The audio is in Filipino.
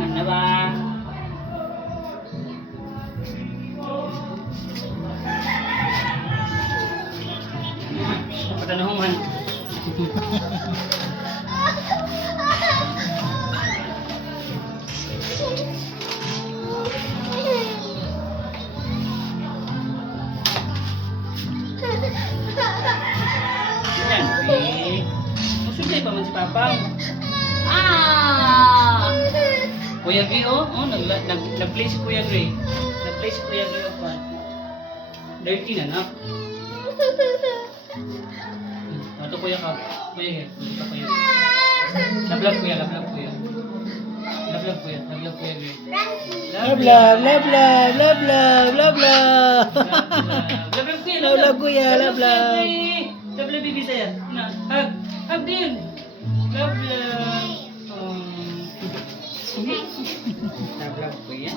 Ano ba? Patanahuman. Yan, eh. Magsugay pa man si Papang. Ah! Kuya Gray, oh. Oh, nag-play si Kuya Gray. Nag-play si Kuya Gray, oh. Dirty na, no? Ito Kuya ka. Kuya Gray. Ito Kuya Gray. Lablab Kuya, lablab Kuya. Lablab Kuya, lablab Kuya Gray. Love, love, love, love, love, love, love, love. Lablab Kuya, Love, love, Kuya, love, love. Lablab Bibi saya. Na, hug. Hug din. Love, love. Lablab Kuya.